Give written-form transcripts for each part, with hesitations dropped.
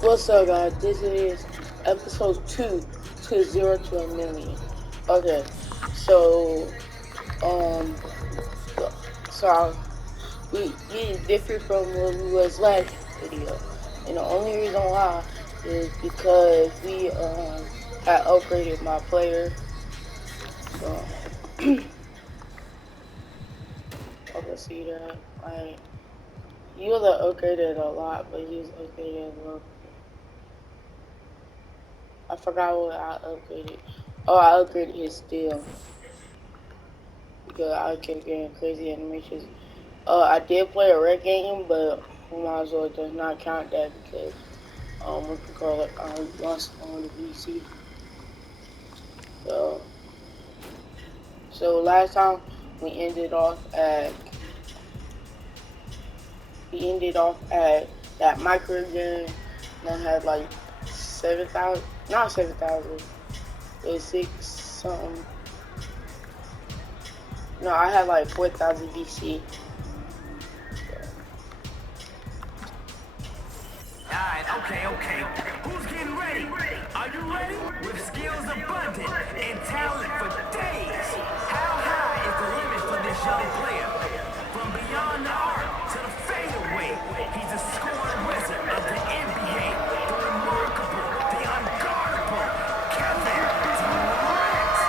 What's up, guys? This is episode 2 to 0 to a million. Okay, so, um, so we is different from what we was last video. And the only reason why is because we, had upgraded my player. So, I can see that. Like, he was upgraded a lot, but he was upgraded a little. I forgot what I upgraded. Oh, I upgraded his steel because I kept getting crazy animations. I did play a red game, but we might as well just not count that because we can call it lost on the VC. So last time we ended off at that micro game that had like 7,000, not 7,000, it was six something. No, I had like 4,000 VC. Alright, okay. Who's getting ready? Are you ready? With skills abundant and talent for days. How high is the limit for this young player? From beyond the arc to the fadeaway, he's a scoring wizard of the NBA. The remarkable, the unguardable, Kevin Durant.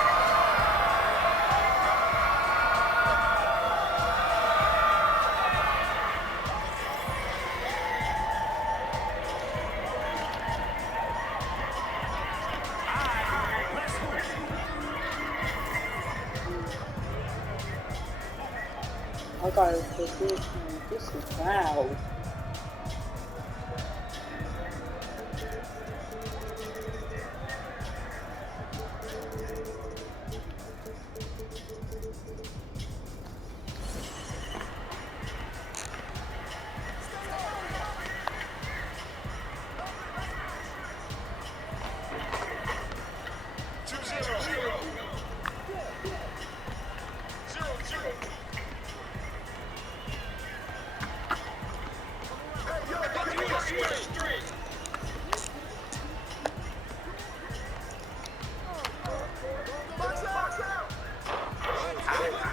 I gotta put this in. This is loud.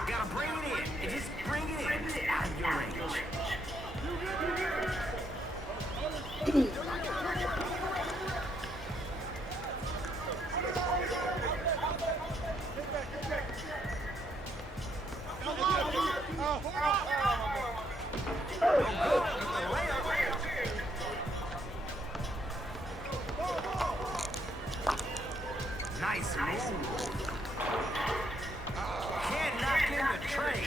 Gotta bring it in. And just bring it in. Out of your range. Nice move. Can't knock in the trade.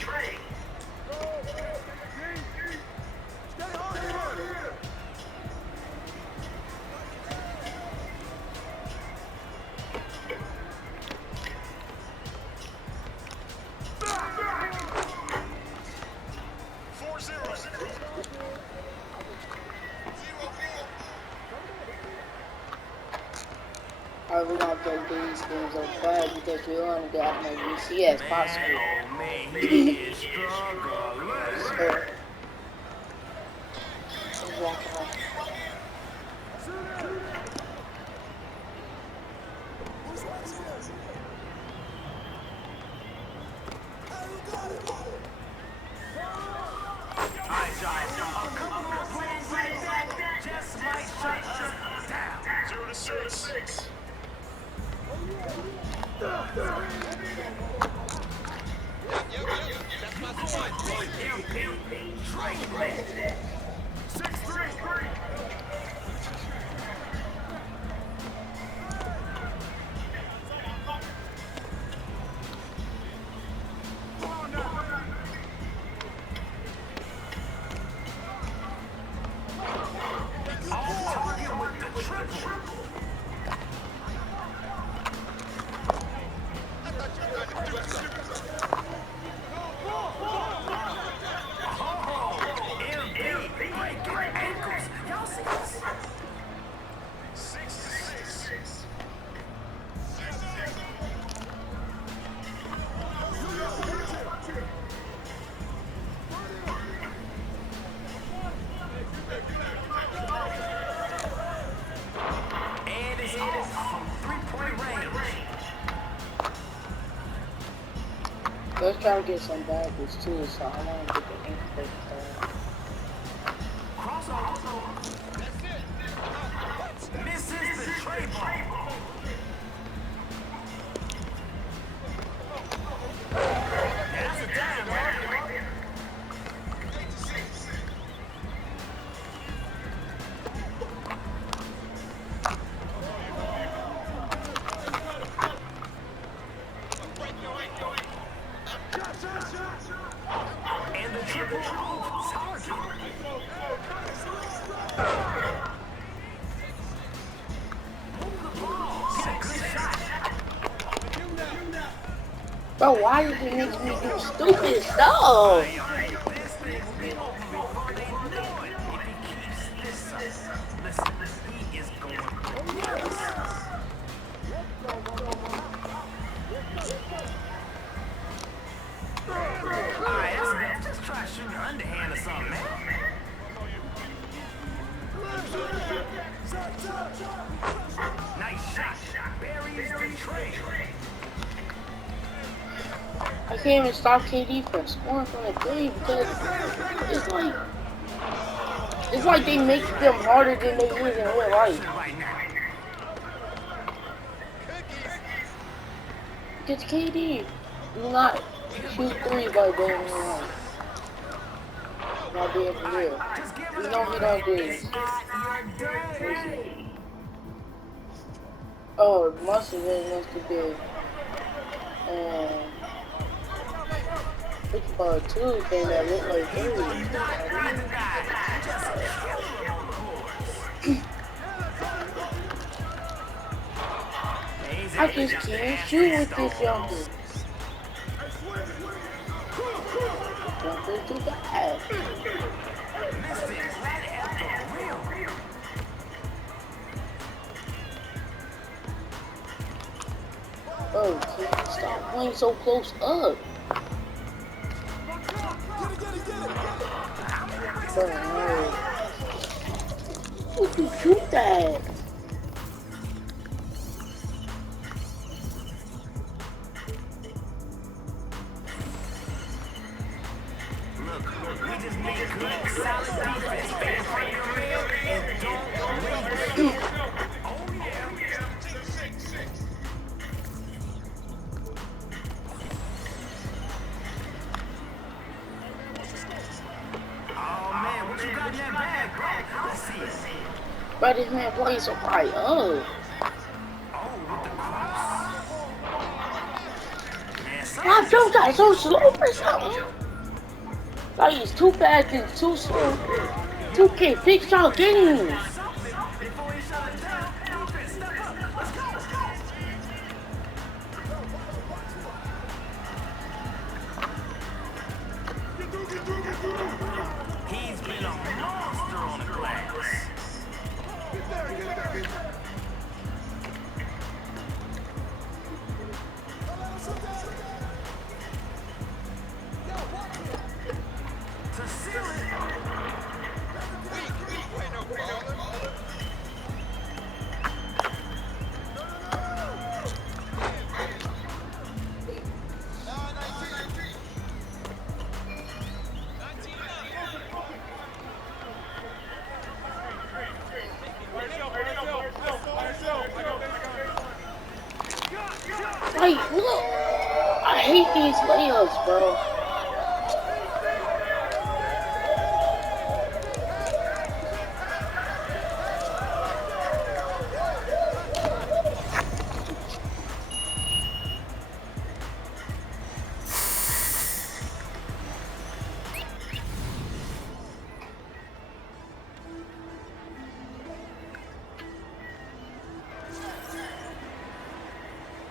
We're gonna play these games on fast because we want to get as much VC as possible. Oh man, he is struggling. So, let's walk on. Alright, guys, a couple more plays like that just might shut us down. 0 to 6. That's my squad. Trade 6-3. Target with the triple. Oh, MB breaking ankles. Y'all Let's try to get some badges too, so I want to get the ink plate stuff. Misses the tray ball. That's a time, right? And the triple off target. Move the ball. Get a good shot. Bro, why does it make me do stupid stuff? This thing will be over before they know it. If he keeps this up. Listen, he is going bananas. Alright, that's enough. Just try shooting your underhand or something, man. Nice shot. Buries the tray. I can't even stop KD from scoring from the three because it's like they make them harder than they is in real life. Because KD do not shoot threes like they in real life. Not being for real. You know he don't do this. Oh, must have been must have been. It's about Tuesday that look like three. I just can't shoot with this jumper. Jumper's too bad. Oh, can't stop playing so close up. Bro, no. Would you shoot that? We just need good, solid defense. Stay in front of your man and don't leave. Oh, yeah. Oh, man, what you got in that bag, bro? Let's see. But this man plays so high up. Oh, with the cross. Man, Why don't guys so slow for something? Like it's too fast and too slow. 2K, fix y'all games. He's been a monster on the glass. To seal it. Like, look. I hate these layups, bro.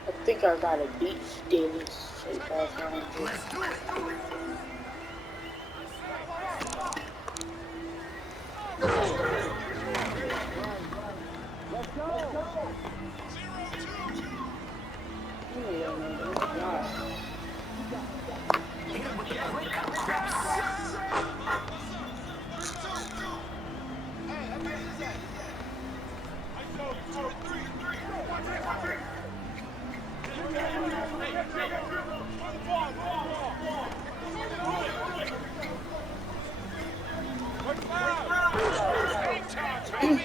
I think I got a beat daily shape off on this. Off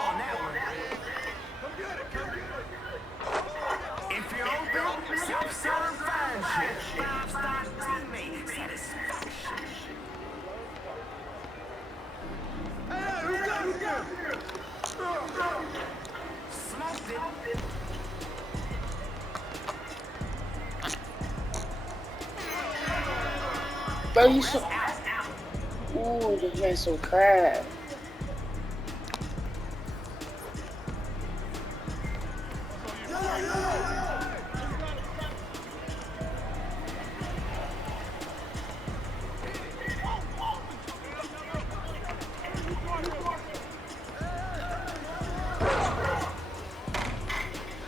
on that one. If you're open, self-serve finds you. Five-star teammate satisfaction. Smoked it. Bro, you so. Ooh, this man's so crap.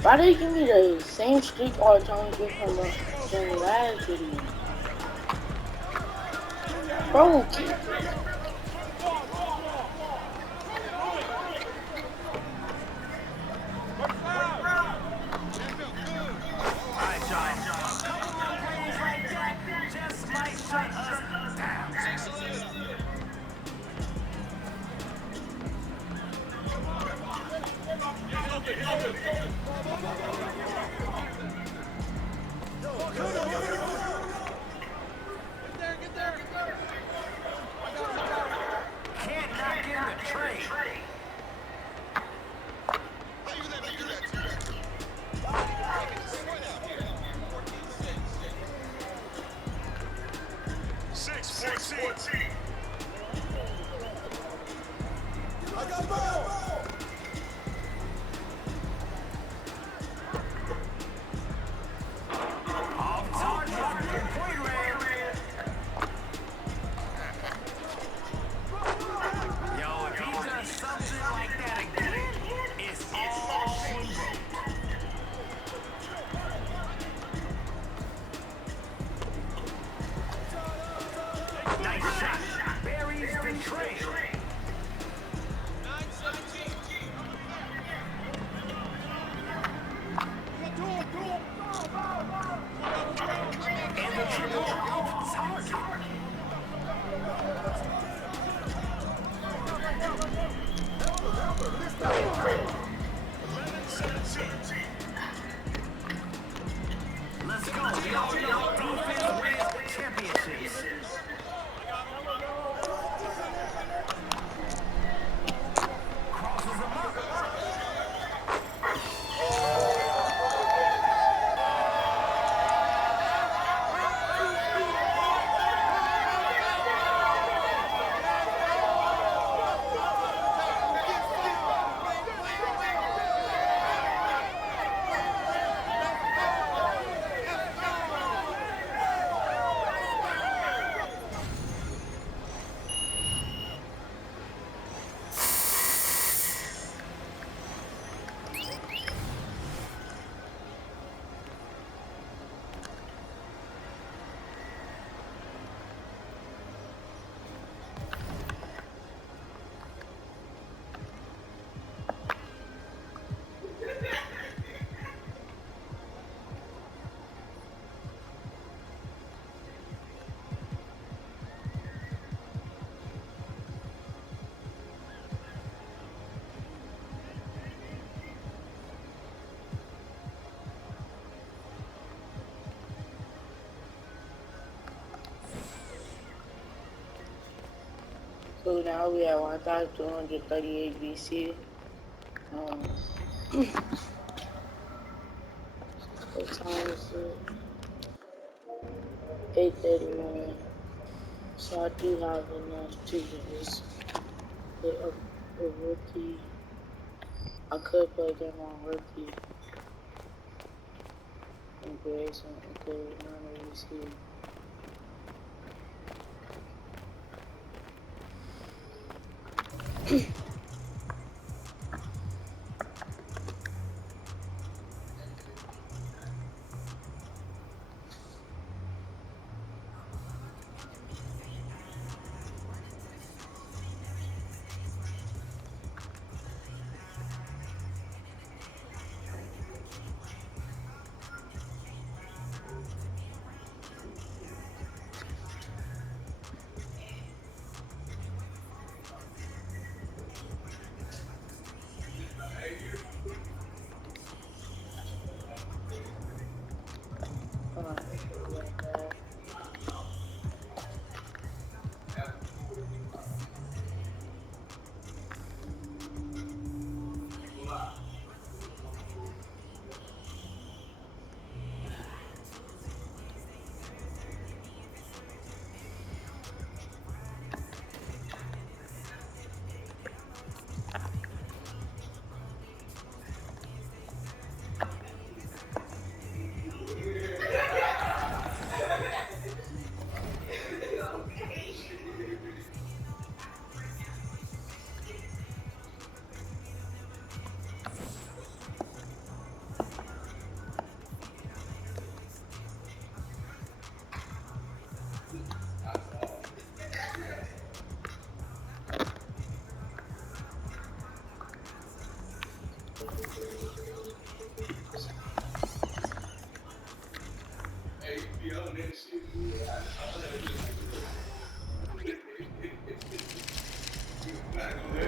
Why they give me the same streak all the time you get from the last video? Bro, Alright, y'all. Couple more plays like that just might shut us down. Can't knock in the trade. Off target. Point red. Yo, if he does something like that again, it's all she wrote. Nice shot. Buries the trade. And the triple off target. Let's go. We all know defense wins championships. Crosses him up. so now we at 1,238 BC. What time is it? 8:39. So I do have enough to just put a rookie. I could play them on rookie and grade some good none of these here.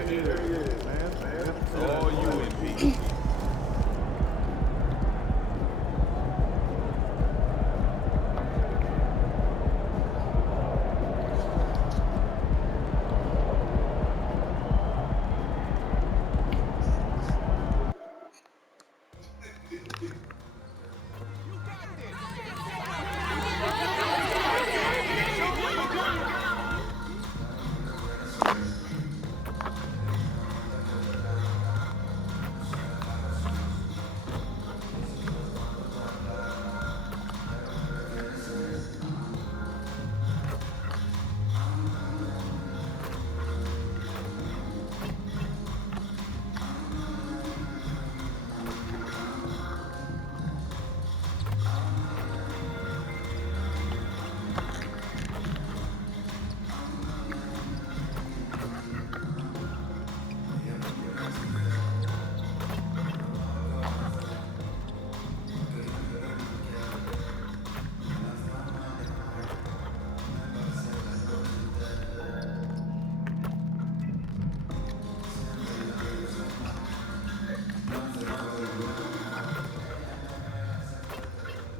Oh, you MP.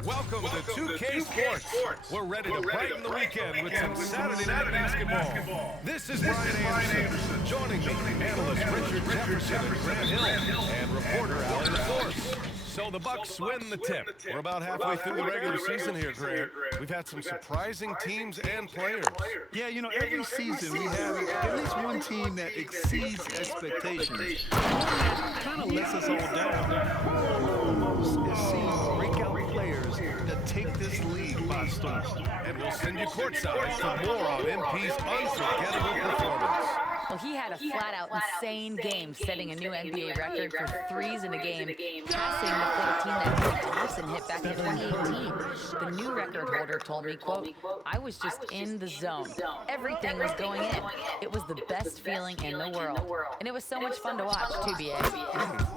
Welcome to 2K Sports. We're ready to brighten the weekend with some Saturday night basketball. This is Brian Anderson. Joining me, analyst Richard Jefferson and Grant Hill, and reporter Alan Force. So the Bucks win the tip. We're about halfway through the regular season here, Grant. We've had some surprising teams and players. Yeah, you know, every season we have at least one team that exceeds expectations. Kind of lets us all down. Most is seeing breakout players that take this league by storm. And we'll send you courtside for more on MP's unforgettable performance. Well, he had a flat-out insane game, setting a new NBA record for threes in a game, passing the foot team that Klay Thompson hit back in 2018. The new record holder told me, quote, "I was just in the zone. Everything was going in. It was the best feeling in the world. And it was so much fun to watch, too, BA."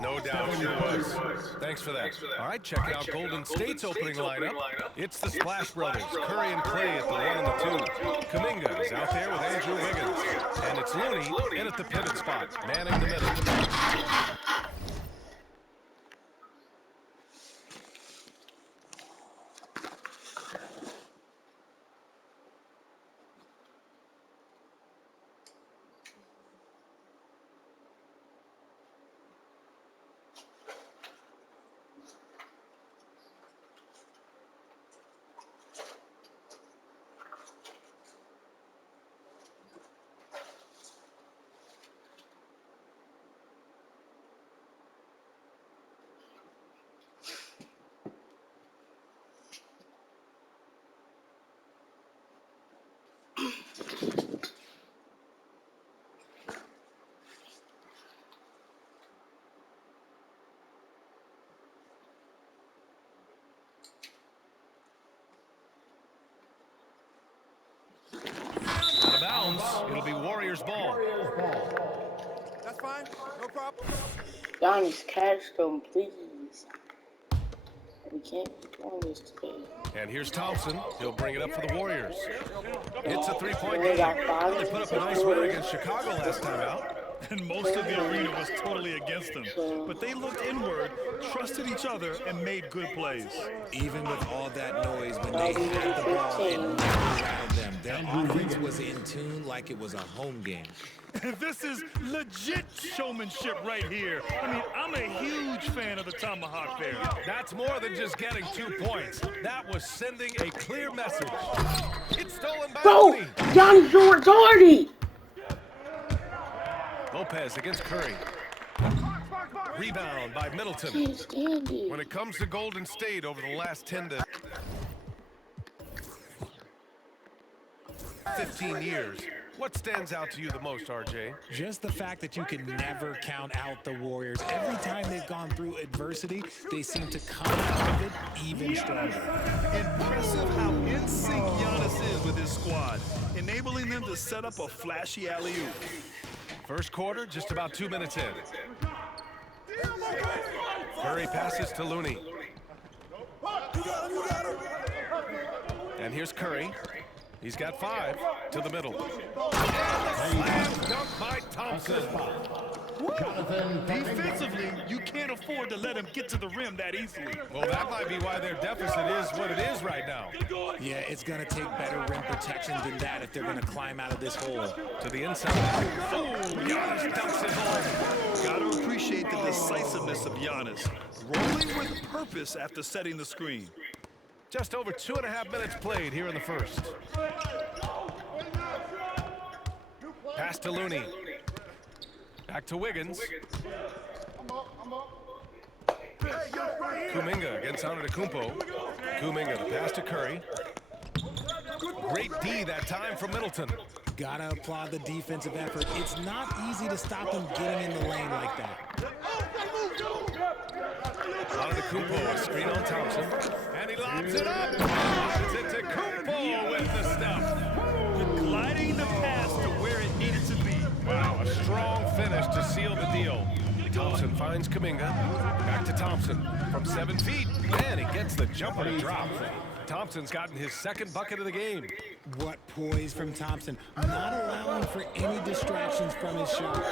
No doubt it was. Thanks for that. All right, check out Golden State's opening lineup. It's the Splash Brothers, Curry and Klay at the 1 and the 2. Kuminga is out there with Andrew Wiggins. And it's Looney in at the pivot spot, manning the middle. Out of bounds, it'll be Warriors ball. That's fine, no problem. Donnie's catch them, please. We can't be doing this today. And here's Thompson. He'll bring it up for the Warriors. It's a three-point game. They put up a nice win against Chicago last time out. And most of the arena was totally against them. But they looked inward, trusted each other, and made good plays. Even with all that noise, when they had the ball and around them, their offense was in tune like it was a home game. This is legit showmanship right here. I mean, I'm a huge fan of the tomahawk there. That's more than just getting 2 points. That was sending a clear message. It's stolen by Bro, Looney. Donnie's retarded. Lopez against Curry. Rebound by Middleton. Can't stand it. When it comes to Golden State over the last 10 to 15 years, what stands out to you the most, RJ? Just the fact that you can never count out the Warriors. Every time they've gone through adversity, they seem to come out of it even stronger. Impressive how in sync Giannis is with his squad, enabling them to set up a flashy alley-oop. First quarter, just about 2 minutes in. Curry passes to Looney. And here's Curry. He's got 5 to the middle. And the slam dunk by Thompson. Defensively, you can't afford to let him get to the rim that easily. Well, that might be why their deficit is what it is right now. Yeah, it's going to take better rim protection than that if they're going to climb out of this hole. To the inside. Oh, Giannis dumps it home. Gotta appreciate the decisiveness of Giannis. Rolling with purpose after setting the screen. Just over 2.5 minutes played here in the first. Pass to Looney. Back to Wiggins. Kuminga against Antetokounmpo. Kuminga, the pass to Curry. Great D that time from Middleton. Gotta applaud the defensive effort. It's not easy to stop them getting in the lane like that. Antetokounmpo, a screen on Thompson. And he lobs it up. Antetokounmpo with the stuff. Gliding the pass to where it needed to be. Wow, a strong finish to seal the deal. Thompson finds Kuminga. Back to Thompson from 7 feet. And he gets the jumper to drop. Thompson's gotten his second bucket of the game. What poise from Thompson, not allowing for any distractions from his shot.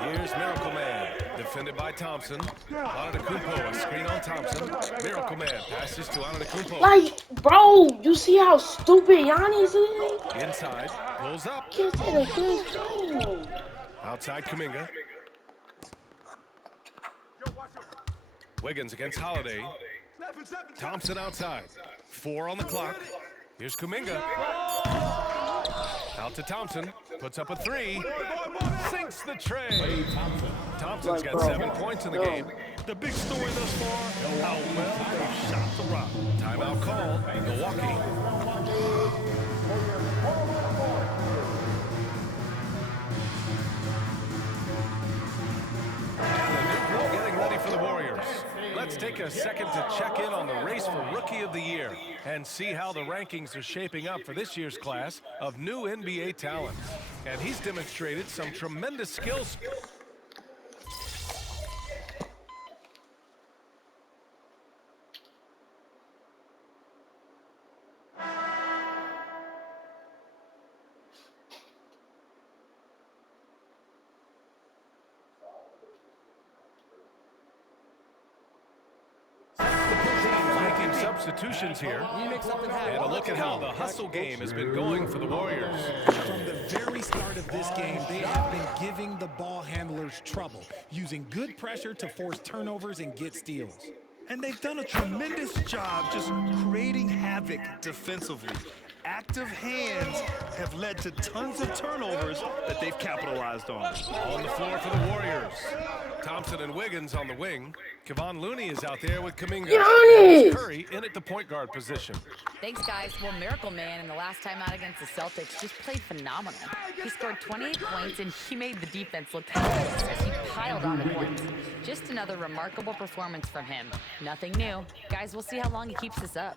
Here's Miracle Man, defended by Thompson. Antetokounmpo, a screen on Thompson. Miracle Man passes to Antetokounmpo. Like, bro, you see how stupid Giannis is? Inside, pulls up. Give it a good game. Outside Kuminga. Wiggins against Holiday. Thompson outside. 4 on the clock. Here's Kuminga. Out to Thompson. Puts up a 3. Sinks the tray. Thompson's got 7 points in the game. The big story thus far, how well they shot the rock. Timeout call, Milwaukee. Getting ready for the Warriors. Let's take a second to check in on the race for Rookie of the Year and see how the rankings are shaping up for this year's class of new NBA talent. And he's demonstrated some tremendous skills. Substitutions here, and a look at how the hustle game has been going for the Warriors. From the very start of this game, they have been giving the ball handlers trouble, using good pressure to force turnovers and get steals. And they've done a tremendous job just creating havoc defensively. Active hands have led to tons of turnovers that they've capitalized on. On the floor for the Warriors. Thompson and Wiggins on the wing. Kevon Looney is out there with Kuminga. Curry in at the point guard position. Thanks, guys. Well, Miracle Man in the last time out against the Celtics just played phenomenal. He scored 28 points, and he made the defense look helpless as he piled on the points. Just another remarkable performance from him. Nothing new. Guys, we'll see how long he keeps this up.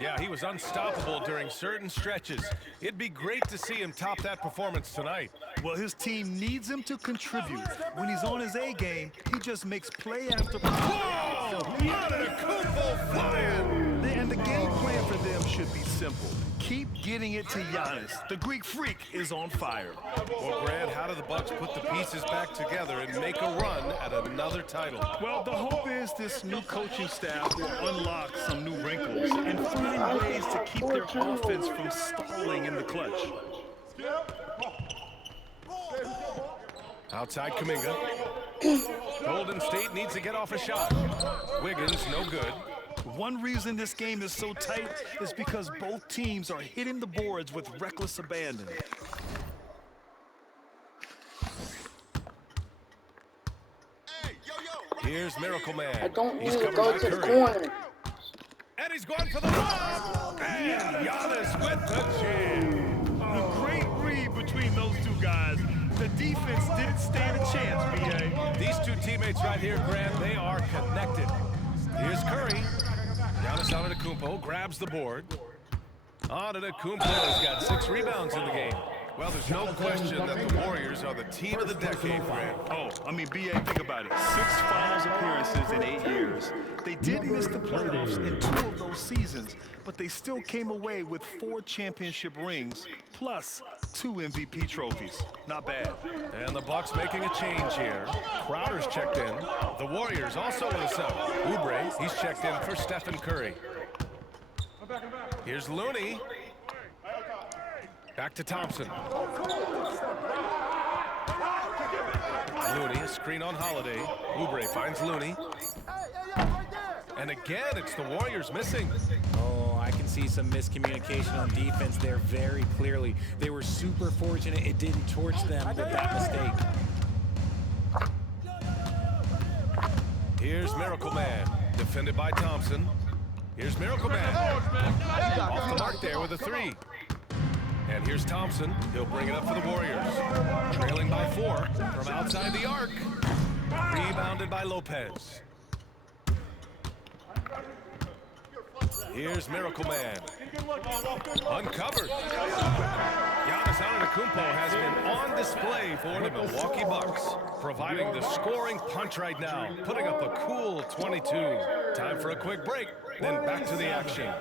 Yeah, he was unstoppable during certain stretches. It'd be great to see him top that performance tonight. Well, his team needs him to contribute. When he's on his A game, he just makes play after play. Whoa! Antetokounmpo flying! And the game plan for them should be simple. Keep getting it to Giannis. The Greek freak is on fire. Well, Grant, how do the Bucks put the pieces back together and make a run at another title? Well, the hope is this new coaching staff will unlock some new wrinkles and find ways to keep their offense from stalling in the clutch. Outside Kuminga. Golden State needs to get off a shot. Wiggins, no good. One reason this game is so tight is because both teams are hitting the boards with reckless abandon. Here's Miracle Man. I don't need to go to the corner. And he's going for the lob. And Giannis with the jam. A great read between those two guys. The defense didn't stand a chance, B.A. These two teammates right here, Grant, they are connected. Here's Curry. Giannis Antetokounmpo grabs the board. Antetokounmpo has got 6 rebounds in the game. Well, there's no question that the Warriors are the team of the decade, Grant. Oh, I mean, B.A., think about it. 6 finals appearances in 8 years. They did miss the playoffs in 2 of those seasons, but they still came away with 4 championship rings, plus 2 MVP trophies. Not bad. And the Bucks making a change here. Crowder's checked in. The Warriors also in the sub. Oubre, he's checked in for Stephen Curry. Here's Looney. Back to Thompson. Looney, a screen on Holiday. Oubre finds Looney. And again, it's the Warriors missing. Oh, I can see some miscommunication on defense there very clearly. They were super fortunate it didn't torch them with that mistake. Here's Miracle Man, defended by Thompson. Here's Miracle Man. Off the mark there with a 3. And here's Thompson. He'll bring it up for the Warriors. Trailing by 4 from outside the arc. Rebounded by Lopez. Here's Miracle Man. Uncovered. Giannis Antetokounmpo has been on display for the Milwaukee Bucks, providing the scoring punch right now, putting up a cool 22. Time for a quick break, then back to the action.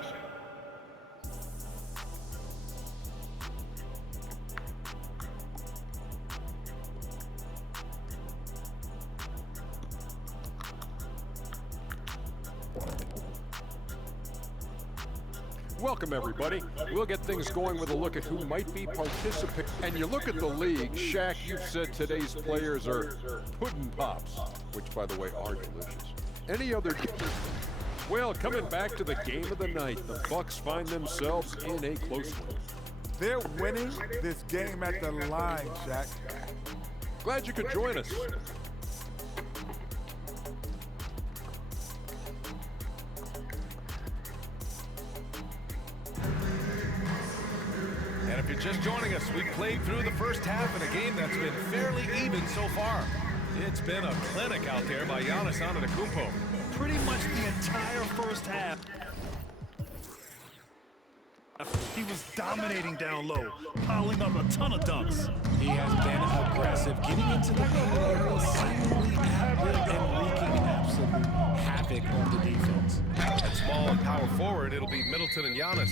Welcome, everybody. We'll get things going with a look at who might be participating. And you look at the league, Shaq, you've said today's players are pudding pops, which, by the way, are delicious. Any other... Well, coming back to the game of the night, the Bucks find themselves in a close one. They're winning this game at the line, Shaq. Glad you could join us. And if you're just joining us, we played through the first half in a game that's been fairly even so far. It's been a clinic out there by Giannis Antetokounmpo. Pretty much the entire first half. He was dominating down low, piling up a ton of dunks. He has been aggressive, getting into the paint area, seemingly at will and wreaking absolute havoc on the defense. At small and power forward, it'll be Middleton and Giannis.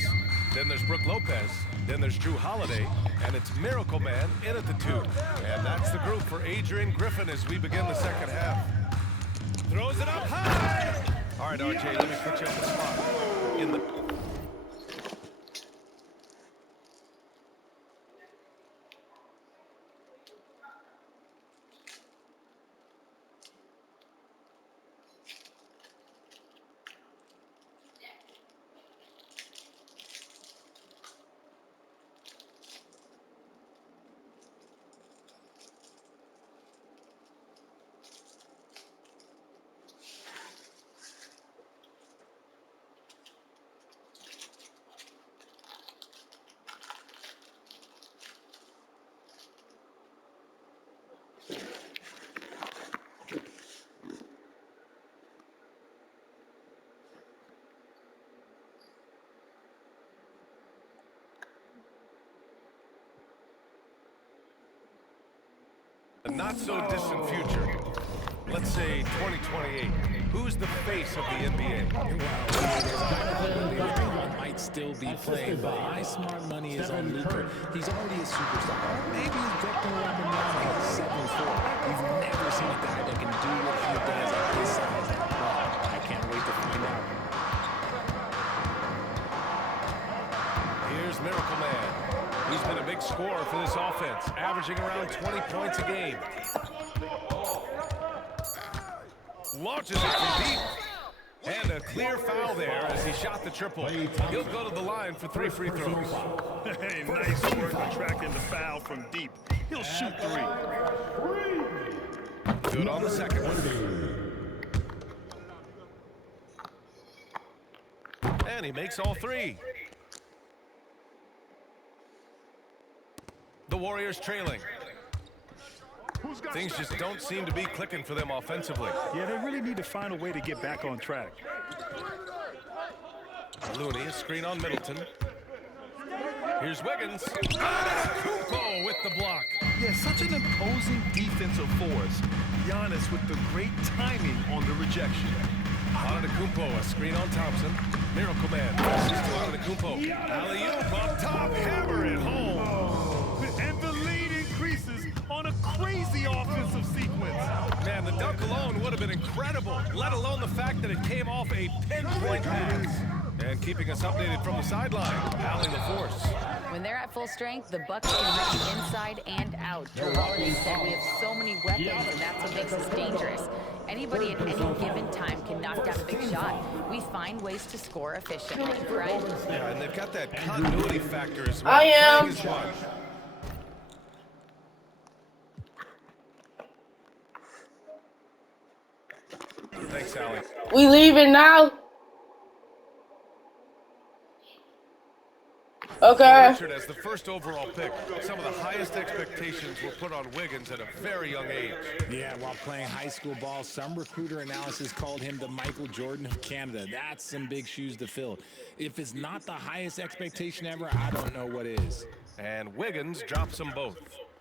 Then there's Brook Lopez. Then there's Drew Holiday. And it's Miracle Man in at the 2. And that's the group for Adrian Griffin as we begin the second half. Throws it up high! All right, RJ, let me put you on the spot. In the... A not-so-distant future. Let's say 2028. Who's the face of the NBA? One might still be playing, but my smart money is on Luka. He's already a superstar. Or maybe he's Victor Wembanyama at 7'4". We've never seen a guy that can do what he does at his size. Well, I can't wait to find out. Here's Miracle Man. He's been a big scorer for this offense, averaging around 20 points a game. Launches it from deep. And a clear foul there as he shot the triple. He'll go to the line for 3 free throws. Hey, nice work attracting the foul from deep. He'll shoot 3. Good on the second one. And he makes all 3. The Warriors trailing. Things just don't seem to be clicking for them offensively. Yeah, they really need to find a way to get back on track. Looney, a screen on Middleton. Here's Wiggins. Antetokounmpo the block. Yeah, such an imposing defensive force. Giannis with the great timing on the rejection. Antetokounmpo, a screen on Thompson. Miracle Man passes to Antetokounmpo. Alley-oop up top, hammer it home. And the lead increases on a crazy offensive sequence. Man, the dunk alone would have been incredible, let alone the fact that it came off a pinpoint pass. And keeping us updated from the sideline, Allen the force. When they're at full strength, the Bucks can hit you inside and out. Joe Holiday said we have so many weapons, and that's what makes us dangerous. Anybody at any given time can knock down a big shot. We find ways to score efficiently, right? Yeah, and they've got that continuity factor as well. I am. Playing as one. Thanks, Allie. We leaving now? Okay. Richard, as the first overall pick, some of the highest expectations were put on Wiggins at a very young age. Yeah, while playing high school ball, some recruiter analysis called him the Michael Jordan of Canada. That's some big shoes to fill. If it's not the highest expectation ever, I don't know what is. And Wiggins drops them both.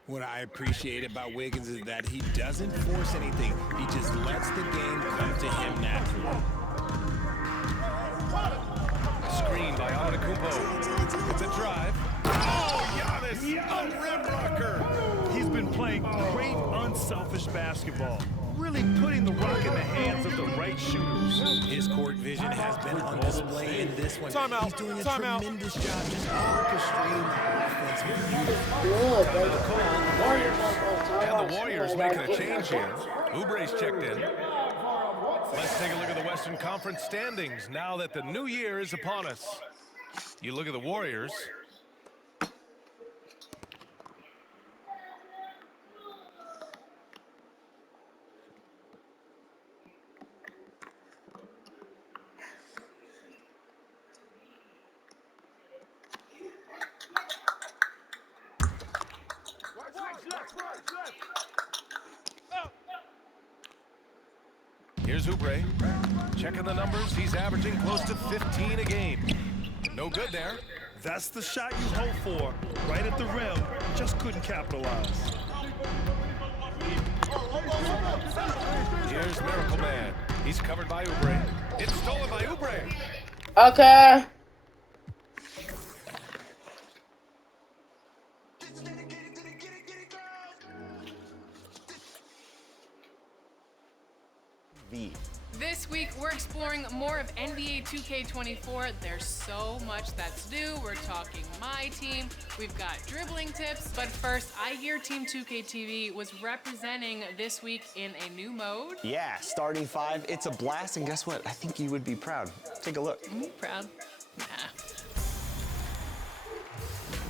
What I appreciate about Wiggins is that he doesn't force anything. He just lets the game come to him naturally. Screen by Antetokounmpo. It's a drive. Oh, Giannis, a rim rocker. He's been playing great, unselfish basketball, really putting the rock in the hands of the right shooters. His court vision has been on display in this one. Timeout. He's doing a Timeout. tremendous job just orchestrating the offense with beautiful. Good, baby. And the Warriors making a change here. Oubre's checked in. Let's take a look at the Western Conference standings now that the new year is upon us. You look at the Warriors. Here's Oubre. Checking the numbers. He's averaging close to 15 a game. No good there. That's the shot you hope for, right at the rim. Just couldn't capitalize. Here's Miracle Man. He's covered by Oubre. It's stolen by Oubre. Okay. This week, we're exploring more of NBA 2K24. There's so much that's new. We're talking my team. We've got dribbling tips. But first, I hear Team 2K TV was representing this week in a new mode. Yeah, starting five. It's a blast, and guess what? I think you would be proud. Take a look. Proud? Nah.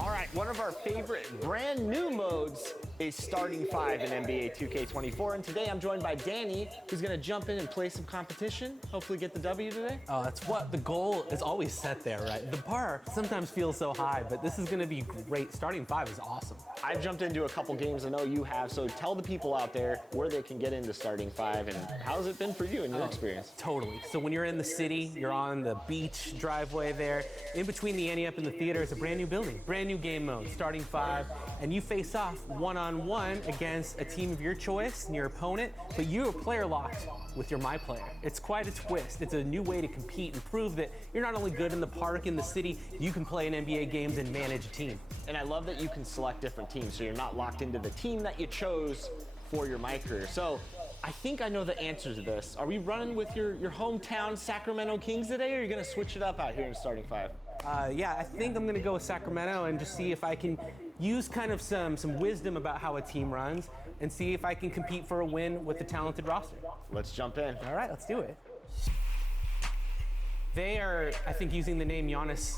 All right, one of our favorite brand new modes is starting five in NBA 2K24. And today I'm joined by Danny, who's gonna jump in and play some competition, hopefully get the W today. Oh, that's what the goal is always set there, right? The bar sometimes feels so high, but this is gonna be great. Starting five is awesome. I've jumped into a couple games, I know you have, so tell the people out there where they can get into starting five and how's it been for you in your experience? Totally. So when you're in the city, you're on the beach driveway there, in between the Ante Up and the theater is a brand new building, brand new game mode, starting five, and you face off one-on-one against a team of your choice and your opponent, but you are player locked with your My Player. It's quite a twist. It's a new way to compete and prove that you're not only good in the park, in the city, you can play in NBA games and manage a team. And I love that you can select different teams, so you're not locked into the team that you chose for your My Career. So I think I know the answer to this. Are we running with your hometown Sacramento Kings today, or are you gonna switch it up out here in starting five? Yeah, I think I'm gonna go with Sacramento and just see if I can use kind of some wisdom about how a team runs and see if I can compete for a win with the talented roster. Let's jump in. All right, let's do it. They are, I think, using the name Giannis,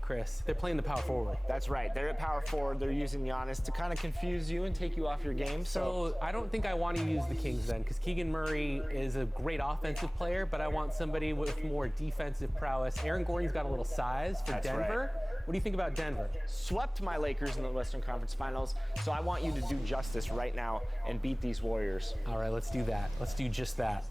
Chris. They're playing the power forward. That's right. They're at power forward. They're using Giannis to kind of confuse you and take you off your game. So I don't think I want to use the Kings then, because Keegan Murray is a great offensive player, but I want somebody with more defensive prowess. Aaron Gordon's got a little size for That's Denver. right. What do you think about Denver? Swept my Lakers in the Western Conference Finals, so I want you to do justice right now and beat these Warriors. All right, let's do that. Let's do just that.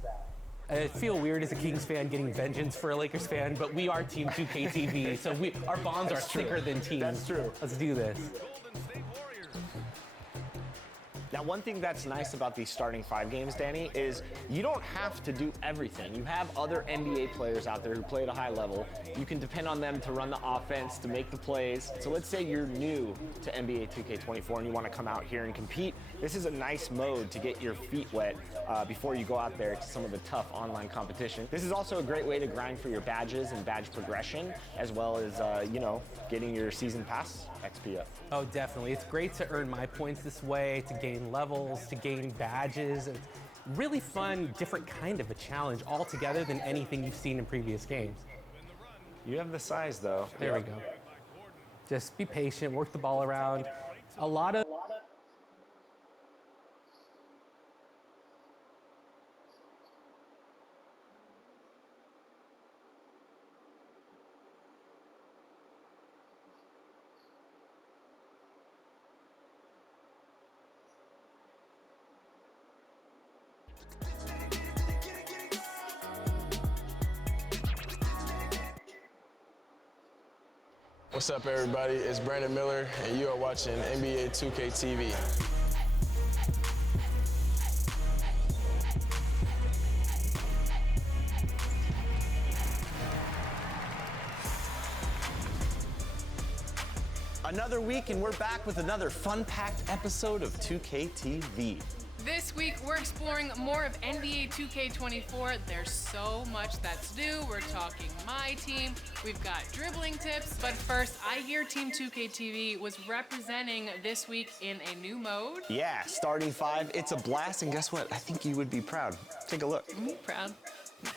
I feel weird as a Kings fan getting vengeance for a Lakers fan, but we are Team 2K TV, so our bonds are thicker than teams. That's true. Let's do this. Golden State Warriors. Now, one thing that's nice about these starting 5 games, Danny, is you don't have to do everything. You have other NBA players out there who play at a high level. You can depend on them to run the offense, to make the plays. So let's say you're new to NBA 2K24 and you want to come out here and compete. This is a nice mode to get your feet wet before you go out there to some of the tough online competition. This is also a great way to grind for your badges and badge progression, as well as, getting your season pass XP up. Oh, definitely. It's great to earn my points this way, to gain levels, to gain badges. And really fun, different kind of a challenge altogether than anything you've seen in previous games. You have the size, though. There we go. Just be patient, work the ball around. A lot of What's up, everybody? It's Brandon Miller, and you are watching NBA 2K TV. Another week, and we're back with another fun-packed episode of 2K TV. This week, we're exploring more of NBA 2K24. There's so much that's new. We're talking my team. We've got dribbling tips. But first, I hear Team 2K TV was representing this week in a new mode. Yeah, starting 5. It's a blast, and guess what? I think you would be proud. Take a look. Proud? Nah.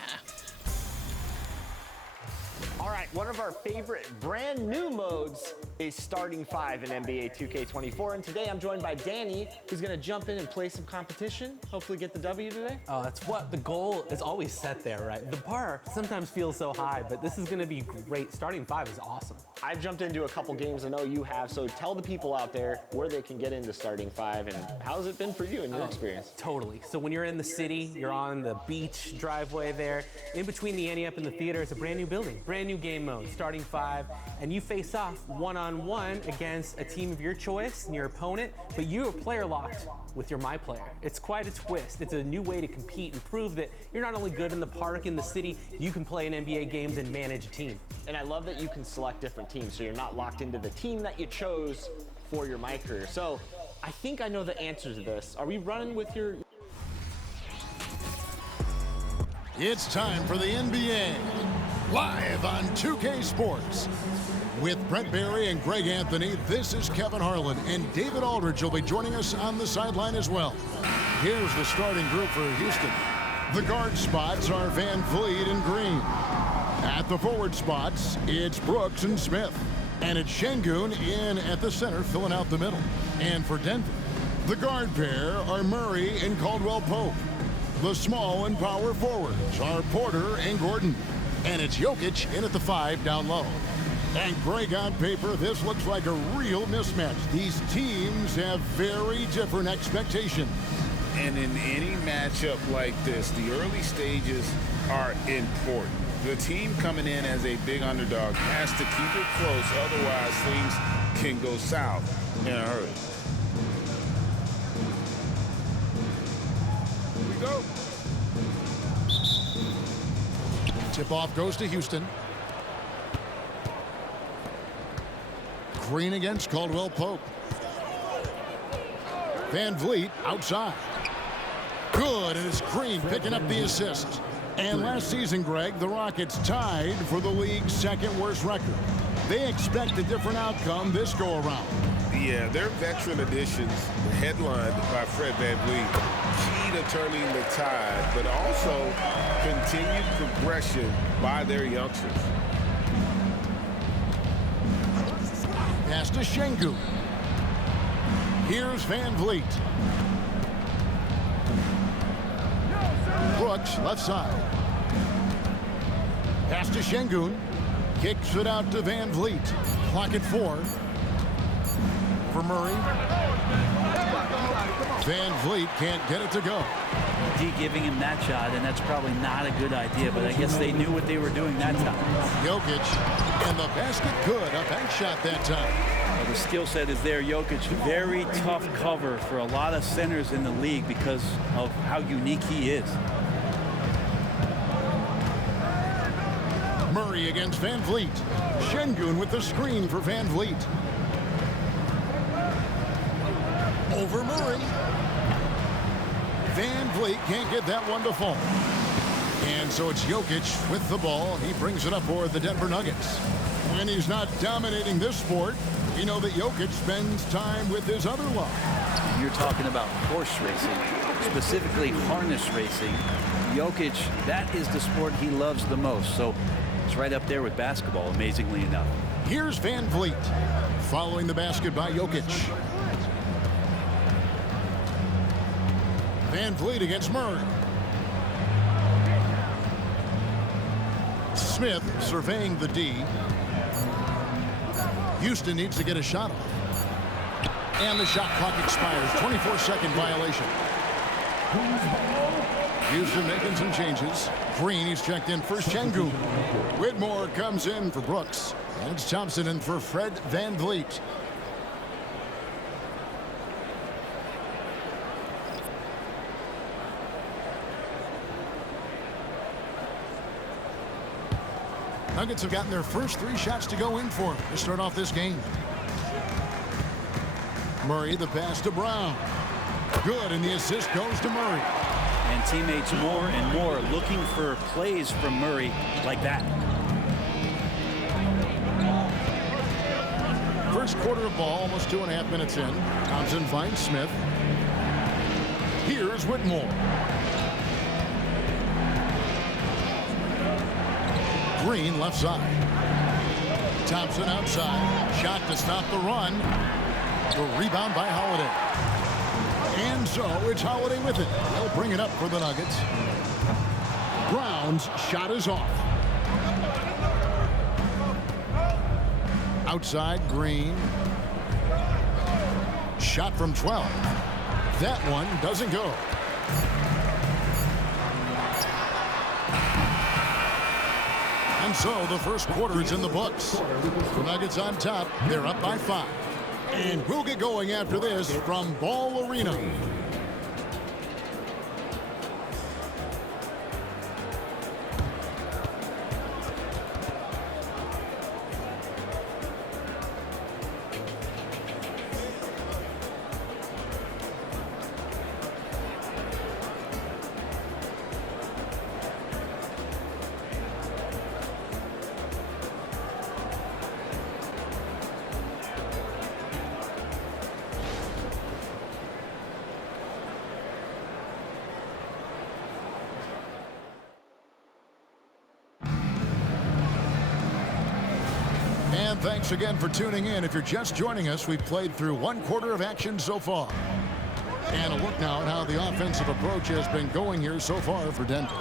All right, one of our favorite brand new modes is starting 5 in NBA 2K24. And today I'm joined by Danny, who's gonna jump in and play some competition, hopefully get the W today. Oh, that's what the goal is always set there, right? The bar sometimes feels so high, but this is gonna be great. Starting 5 is awesome. I've jumped into a couple games, I know you have, so tell the people out there where they can get into starting 5 and how's it been for you in your experience? Totally. So when you're in the city, you're on the beach driveway there, in between the Ante Up and the theater is a brand new building, brand new game mode, starting 5, and you face off one-on-one against a team of your choice and your opponent, but you are player locked with your My Player. It's quite a twist. It's a new way to compete and prove that you're not only good in the park, in the city, you can play in NBA games and manage a team. And I love that you can select different teams, so you're not locked into the team that you chose for your My Career. So I think I know the answer to this. Are we running with your... It's time for the NBA, live on 2K Sports. With Brent Barry and Greg Anthony, this is Kevin Harlan, and David Aldridge will be joining us on the sideline as well. Here's the starting group for Houston. The guard spots are Van Vliet and Green. At the forward spots, it's Brooks and Smith. And it's Şengün in at the center, filling out the middle. And for Denver, the guard pair are Murray and Caldwell Pope. The small and power forwards are Porter and Gordon. And it's Jokic in at the 5 down low. And Greg, on paper, this looks like a real mismatch. These teams have very different expectations. And in any matchup like this, the early stages are important. The team coming in as a big underdog has to keep it close, otherwise things can go south in a hurry. Here we go. Tip-off goes to Houston. Green against Caldwell Pope. Van Vliet outside. Good, and it's Green picking up the assist. And last season, Greg, the Rockets tied for the league's second worst record. They expect a different outcome this go-around. Yeah, their veteran additions, headlined by Fred VanVleet, key to turning the tide, but also continued progression by their youngsters. Pass to Şengün. Here's Van Vliet. Brooks, left side. Pass to Şengün. Kicks it out to Van Vliet. Clock at 4. For Murray. Van Vliet can't get it to go. D giving him that shot, and that's probably not a good idea, but I guess they knew what they were doing that time. Jokic, and the basket good. A bank shot that time. Well, the the skill set is there. Jokic, very tough cover for a lot of centers in the league because of how unique he is. Murray against Van Vliet. Şengün with the screen for Van Vliet. Over Murray. Van Vliet can't get that one to fall. And so it's Jokic with the ball. He brings it up for the Denver Nuggets. When he's not dominating this sport, we know that Jokic spends time with his other love. You're talking about horse racing, specifically harness racing. Jokic, that is the sport he loves the most. So it's right up there with basketball, amazingly enough. Here's Van Vliet following the basket by Jokic. Van Vliet against Murray. Smith surveying the D. Houston needs to get a shot off. And the shot clock expires. 24-second violation. Houston making some changes. Green, he's checked in for Şengün. Whitmore comes in for Brooks. And it's Thompson in for Fred Van Vliet. Nuggets have gotten their first 3 shots to go in for him to start off this game. Murray, the pass to Brown. Good, and the assist goes to Murray. And teammates more and more looking for plays from Murray like that. First quarter of ball, almost 2.5 minutes in. Thompson finds Smith. Here's Whitmore. Green left side. Thompson outside. Shot to stop the run. The rebound by Holiday. And so it's Holiday with it. They'll bring it up for the Nuggets. Brown's shot is off. Outside, Green. Shot from 12. That one doesn't go. And so the first quarter is in the books. The Nuggets on top. They're up by 5. And we'll get going after this from Ball Arena. And thanks again for tuning in. If you're just joining us, we've played through 1 quarter of action so far. And a look now at how the offensive approach has been going here so far for Denver.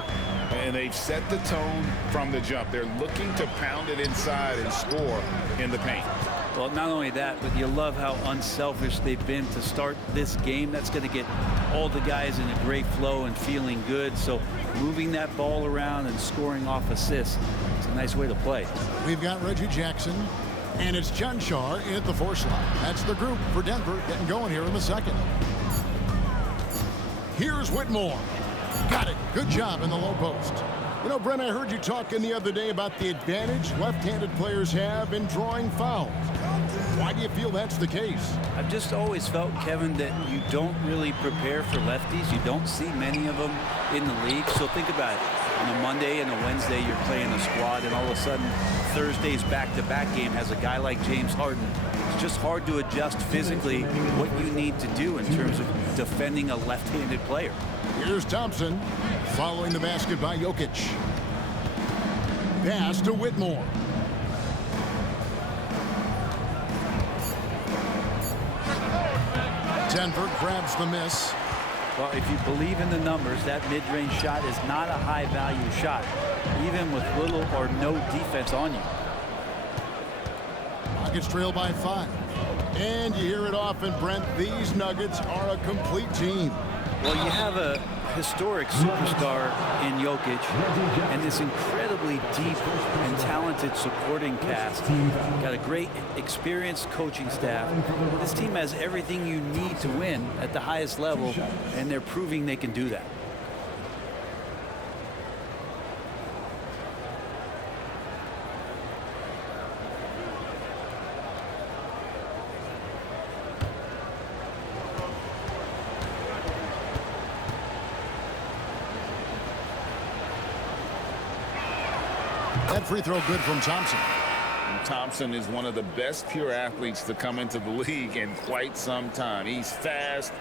And they've set the tone from the jump. They're looking to pound it inside and score in the paint. Well, not only that, but you love how unselfish they've been to start this game. That's going to get all the guys in a great flow and feeling good. So moving that ball around and scoring off assists, it's a nice way to play. We've got Reggie Jackson, and it's John Shaw in at the 4 slot. That's the group for Denver getting going here in the second. Here's Whitmore. Got it. Good job in the low post. You know, Brent, I heard you talking the other day about the advantage left-handed players have in drawing fouls. Why do you feel that's the case? I've just always felt, Kevin, that you don't really prepare for lefties. You don't see many of them in the league. So think about it. On a Monday and a Wednesday, you're playing a squad, and all of a sudden, Thursday's back-to-back game has a guy like James Harden. It's just hard to adjust physically what you need to do in terms of defending a left-handed player. Here's Thompson following the basket by Jokic. Pass to Whitmore. Denver grabs the miss. Well, if you believe in the numbers, that mid-range shot is not a high-value shot, even with little or no defense on you. Nuggets trail by 5. And you hear it often, Brent, these Nuggets are a complete team. Well, you have a historic superstar in Jokic and this incredibly incredibly deep and talented supporting cast. Got a great, experienced coaching staff. This team has everything you need to win at the highest level, and they're proving they can do that. That free throw good from Thompson. Thompson is one of the best pure athletes to come into the league in quite some time. He's fast,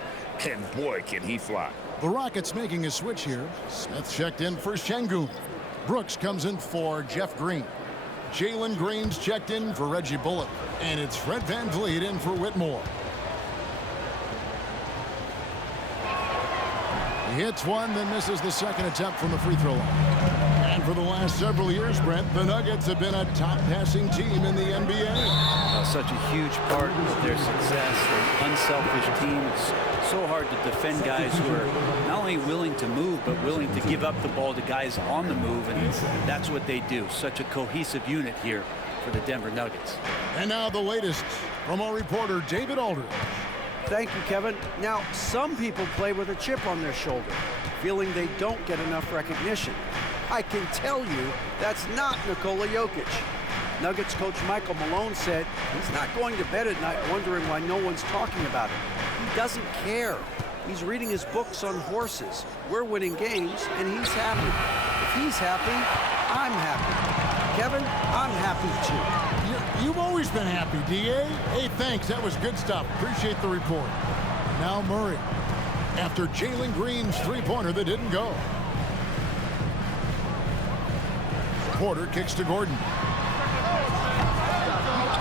and boy, can he fly. The Rockets making a switch here. Smith checked in for Şengün. Brooks comes in for Jeff Green. Jalen Green's checked in for Reggie Bullock. And it's Fred VanVleet in for Whitmore. He hits one, then misses the second attempt from the free throw line. And for the last several years, Brent, the Nuggets have been a top passing team in the NBA. Such a huge part of their success, an unselfish team. It's so hard to defend guys who are not only willing to move, but willing to give up the ball to guys on the move, and that's what they do. Such a cohesive unit here for the Denver Nuggets. And now the latest from our reporter, David Aldridge. Thank you, Kevin. Now, some people play with a chip on their shoulder, feeling they don't get enough recognition. I can tell you that's not Nikola Jokic. Nuggets coach Michael Malone said he's not going to bed at night wondering why no one's talking about it. He doesn't care. He's reading his books on horses. We're winning games, and he's happy. If he's happy, I'm happy. Kevin, I'm happy too. You've always been happy, D.A. Hey, thanks. That was good stuff. Appreciate the report. Now Murray. After Jalen Green's three-pointer that didn't go. Porter kicks to Gordon.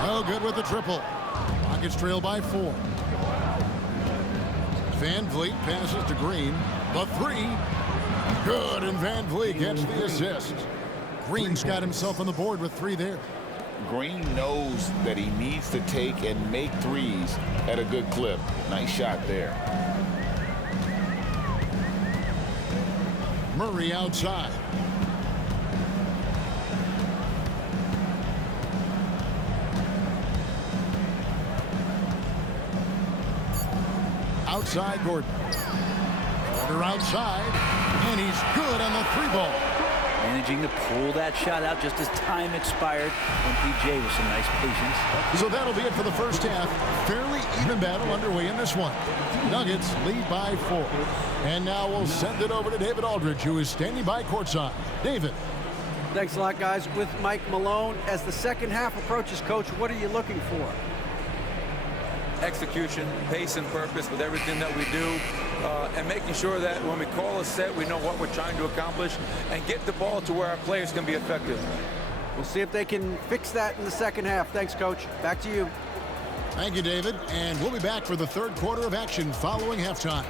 Oh, good with the triple. Rockets trail by 4. VanVleet passes to Green. The three. Good, and VanVleet gets the assist. Green's got himself on the board with 3 there. Green knows that he needs to take and make threes at a good clip. Nice shot there. Murray outside. Outside Gordon. Porter outside, and he's good on the 3-ball. Managing to pull that shot out just as time expired from PJ with some nice patience. So that'll be it for the first half. Fairly even battle underway in this one. Nuggets lead by 4. And now we'll send it over to David Aldridge, who is standing by courtside. David. Thanks a lot, guys. With Mike Malone, as the second half approaches, Coach, what are you looking for? Execution, pace and purpose with everything that we do, and making sure that when we call a set, we know what we're trying to accomplish and get the ball to where our players can be effective. We'll see if they can fix that in the second half. Thanks, Coach. Back to you. Thank you, David. And we'll be back for the third quarter of action following halftime.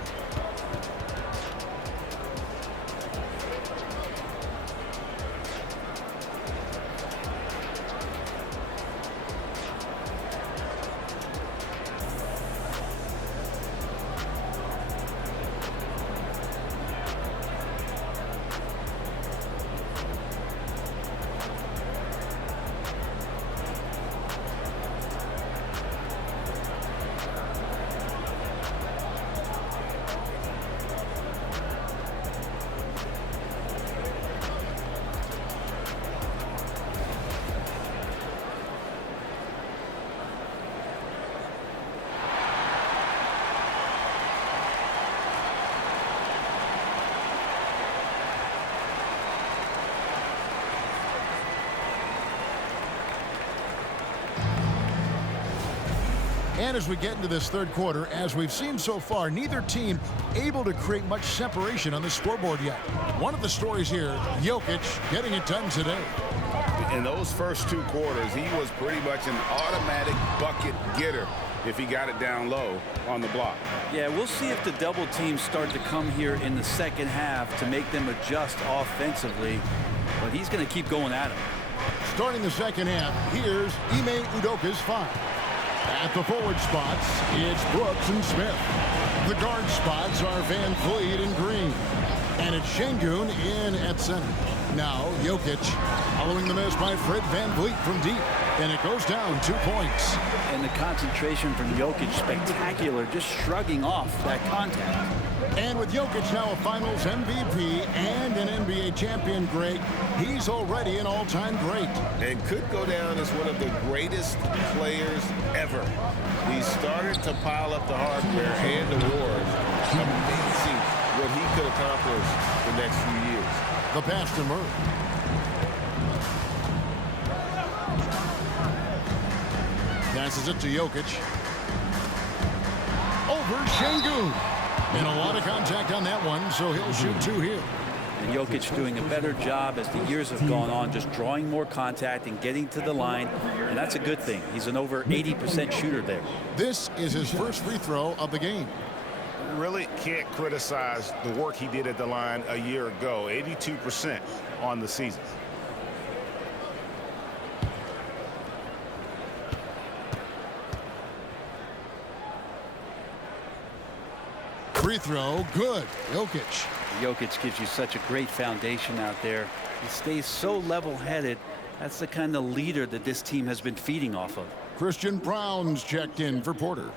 And as we get into this third quarter, as we've seen so far, neither team able to create much separation on the scoreboard yet. One of the stories here, Jokic getting it done today. In those first 2 quarters, he was pretty much an automatic bucket getter if he got it down low on the block. Yeah, we'll see if the double teams start to come here in the second half to make them adjust offensively, but he's going to keep going at him. Starting the second half, here's Ime Udoka's 5. At the forward spots, it's Brooks and Smith. The guard spots are VanVleet and Green. And it's Şengün in at center. Now Jokic following the miss by Fred VanVleet from deep. And it goes down 2 points. And the concentration from Jokic, spectacular, just shrugging off that contact. And with Jokic now a Finals MVP and an NBA champion, Greg, he's already an all-time great. And could go down as one of the greatest players ever. He started to pile up the hardware and awards. Amazing what he could accomplish the next few years. The pass to Murray. Passes it to Jokic. Over Şengün. And a lot of contact on that one, so he'll shoot 2 here. And Jokic doing a better job as the years have gone on, just drawing more contact and getting to the line. And that's a good thing. He's an over 80% shooter there. This is his first free throw of the game. Really can't criticize the work he did at the line a year ago. 82% on the season. Free throw, good. Jokic. Jokic gives you such a great foundation out there. He stays so level-headed. That's the kind of leader that this team has been feeding off of. Christian Brown's checked in for Porter.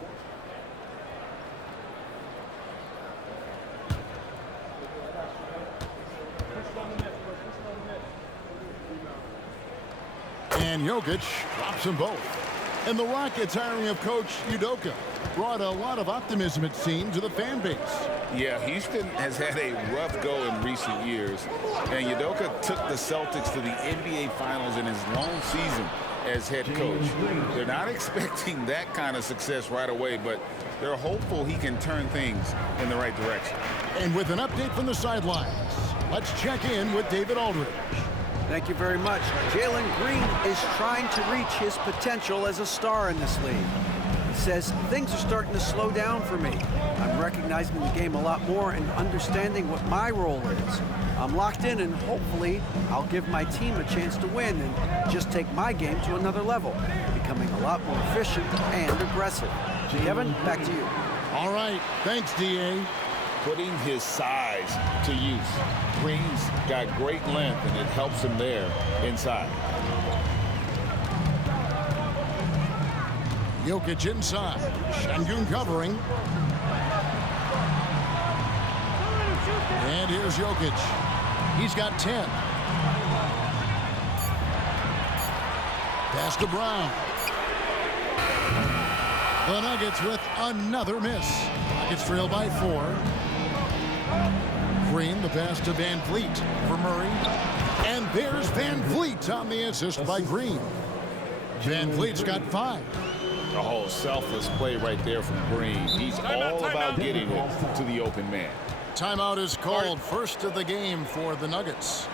And Jokic drops them both. And the Rockets hiring of Coach Udoka brought a lot of optimism, it seemed, to the fan base. Yeah, Houston has had a rough go in recent years. And Udoka took the Celtics to the NBA Finals in his long season as head coach. They're not expecting that kind of success right away, but they're hopeful he can turn things in the right direction. And with an update from the sidelines, let's check in with David Aldridge. Thank you very much. Jalen Green is trying to reach his potential as a star in this league. He says things are starting to slow down for me. I'm recognizing the game a lot more and understanding what my role is. I'm locked in, and hopefully I'll give my team a chance to win and just take my game to another level, becoming a lot more efficient and aggressive. Kevin, back to you. All right. Thanks, D.A. Putting his size to use. Green's got great length, and it helps him there inside. Jokic inside. Şengün covering. And here's Jokic. He's got 10. Pass to Brown. The Nuggets with another miss. Nuggets trail by 4. Green, the pass to VanVleet for Murray. And there's VanVleet on the assist by Green. VanVleet's got 5. A whole selfless play right there from Green. He's all about getting it to the open man. Timeout is called. First of the game for the Nuggets.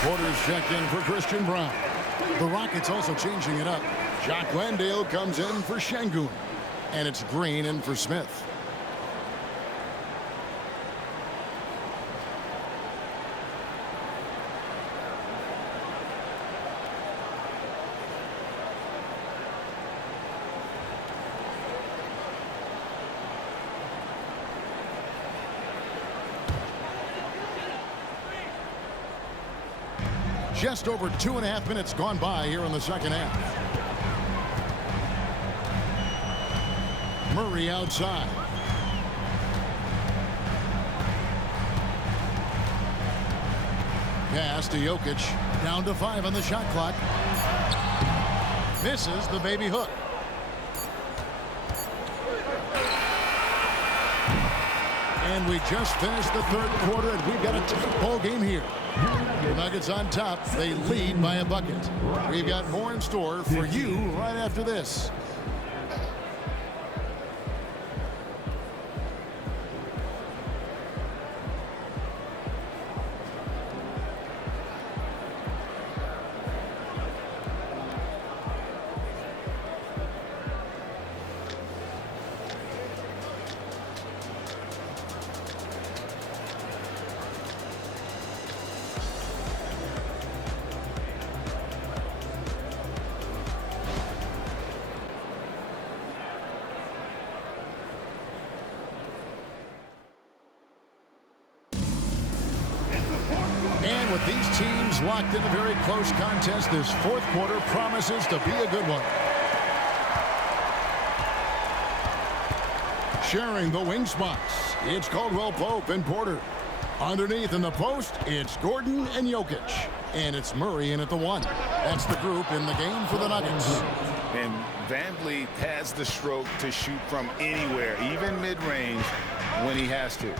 Porter's checked in for Christian Brown. The Rockets also changing it up. Jock Landale comes in for Şengün. And it's Green in for Smith. Just over 2.5 minutes gone by here in the second half. Murray outside. Pass to Jokic. Down to 5 on the shot clock. Misses the baby hook. And we just finished the third quarter, and we've got a tight ball game here. The Nuggets on top. They lead by a bucket. We've got more in store for you right after this. And with these teams locked in a very close contest, this fourth quarter promises to be a good one. Sharing the wing spots, it's Caldwell Pope and Porter. Underneath in the post, it's Gordon and Jokic. And it's Murray in at the 1. That's the group in the game for the Nuggets. And Van Vliet has the stroke to shoot from anywhere, even mid-range, when he has to.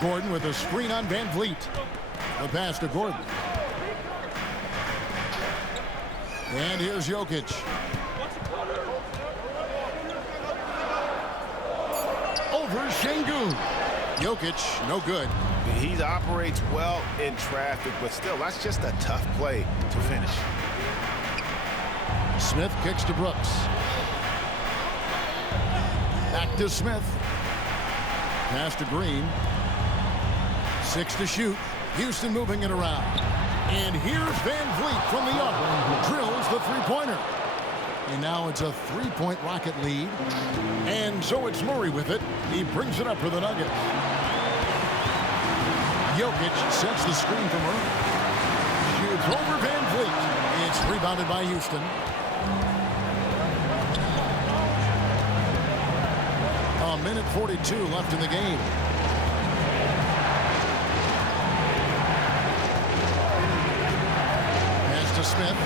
Gordon with a screen on Van Vliet. The pass to Gordon. And here's Jokic. Over Şengün. Jokic, no good. He operates well in traffic, but still, that's just a tough play to finish. Smith kicks to Brooks. Back to Smith. Pass to Green. 6 to shoot. Houston moving it around. And here's Van Vliet from the arc. Drills the three-pointer. And now it's a 3-point Rocket lead. And so it's Murray with it. He brings it up for the Nuggets. Jokic sets the screen for Murray. Shoots over Van Vliet. It's rebounded by Houston. A minute 42 left in the game. Pass to Smith.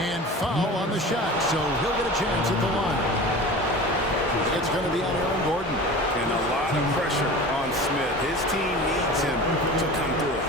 And foul on the shot, so he'll get a chance at the line. It's going to be on Aaron Gordon. And a lot of pressure on Smith. His team needs him to come through.